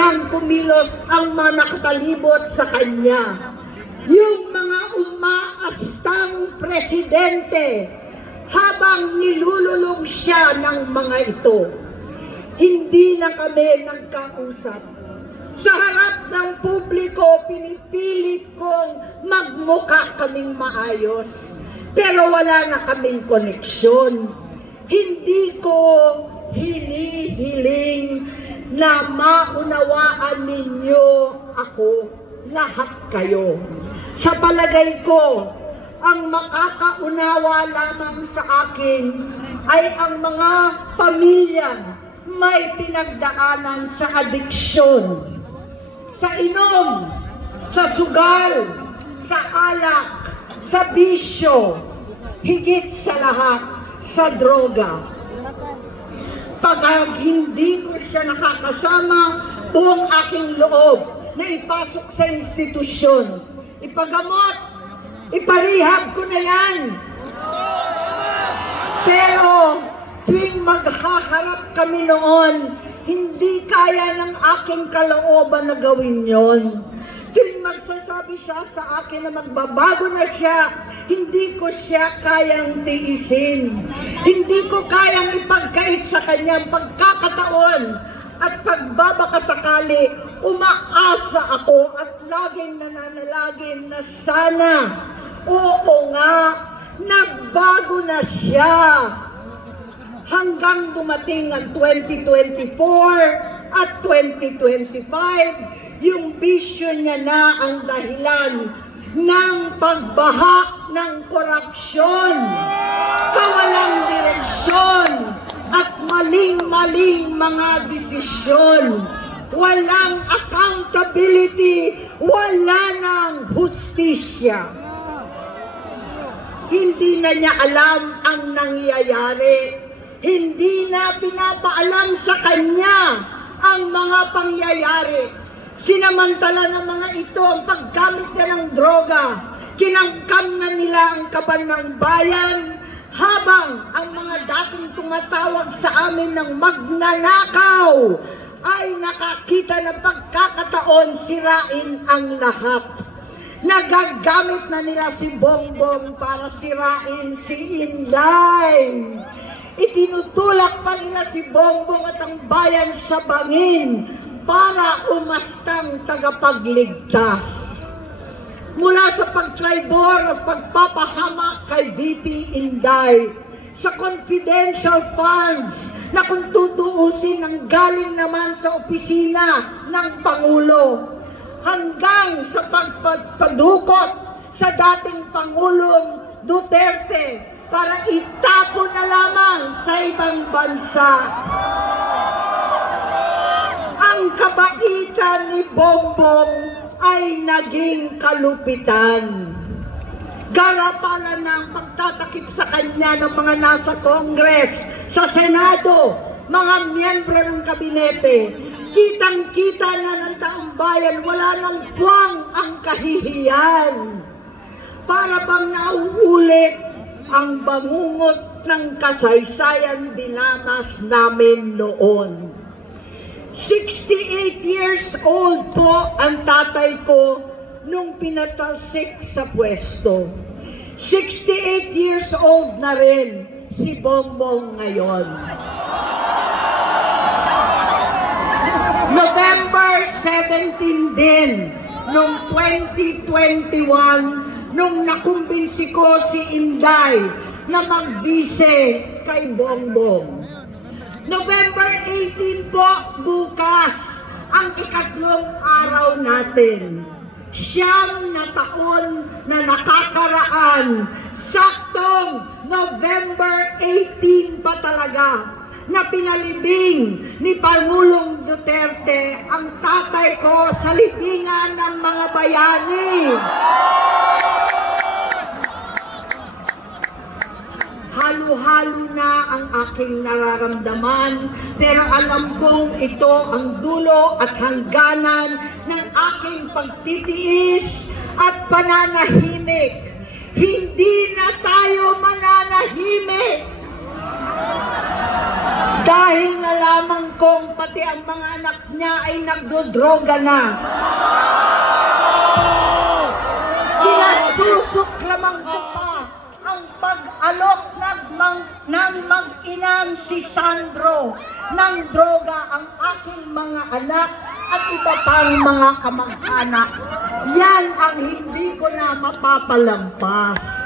kanyang kumilos ang mga nakatalibot sa kanya. Yung mga umaastang presidente habang nilululong siya ng mga ito. Hindi na kami nagkausap. Sa harap ng publiko, pinipilit kong magmukha kaming maayos. Pero wala na kaming koneksyon. Hindi ko hinihiling na maunawaan ninyo ako, lahat kayo. Sa palagay ko, ang makakaunawa lamang sa akin ay ang mga pamilyang may pinagdaanan sa adiksyon, sa inom, sa sugal, sa alak, sa bisyo, higit sa lahat, sa droga. Pag hindi ko siya nakakasama, buong aking loob na ipasok sa institusyon, ipagamot, iparehab ko na yan. Pero tuwing maghaharap kami noon, hindi kaya ng aking kalooban na gawin yon. Tuwing magsasabi siya sa akin na magbabago na siya, hindi ko siya kayang tiisin. Hindi ko kayang ipagkait sa kanyang pagkakataon at pagbabakasakali. Umaasa ako at laging nananalangin na sana, oo nga, nagbago na siya. Hanggang dumating ang 2024 at 2025, yung bisyo niya na ang dahilan ng pagbaha ng korupsyon, kawalang direksyon, at maling-maling mga desisyon. Walang accountability, wala nang hustisya. Hindi na niya alam ang nangyayari. Hindi na pinapaalam sa kanya ang mga pangyayari. Sinamantala ng mga ito ang paggamit na ng droga. Kinangkam na nila ang kaban ng bayan, habang ang mga dating tumatawag sa amin ng magnanakaw ay nakakita ng pagkakataon sirain ang lahat. Nagagamit na nila si Bongbong para sirain si Inday. Itinutulak pa nila si Bongbong at ang bayan sa bangin para umastang tagapagligtas. Mula sa pagtraidor at pagpapahamak kay VP Inday, sa confidential funds na kung tutuusin ang galing naman sa opisina ng Pangulo, hanggang sa pagpadukot sa dating Pangulong Duterte para itapon na lamang sa ibang bansa. Ang kabaitan ni Bongbong ay naging kalupitan. Garapalan na ang pagtatakip sa kanya ng mga nasa Congress, sa Senado, mga miyembro ng kabinete. Kitang-kita na ng taong bayan, wala nang puwang ang kahihiyan. Para bang nauulit ang bangungot ng kasaysayan dinanas namin noon. 68 years old po ang tatay ko nung pinatalsik sa pwesto. 68 years old na rin si Bongbong ngayon. November 17 din nung 2021 nung nakumbinsi ko si Inday na magbise kay Bongbong. November 18 po, bukas, ang ikatlong araw natin. 9 na taon na nakakaraan, saktong November 18 pa talaga, na pinalibing ni Pangulong Duterte ang tatay ko sa libingan ng mga bayani. Halo-halo na ang aking nararamdaman, pero alam kong ito ang dulo at hangganan ng aking pagtitiis at pananahimik. Hindi na tayo mananahimik. Dahil nalaman kong pati ang mga anak niya ay nagdodroga na. Kinasusuklaman ko pa ang pag-alok ng mag-inang si Sandro ng droga ang aking mga anak at iba pang mga kamag-anak. Yan ang hindi ko na mapapalampas.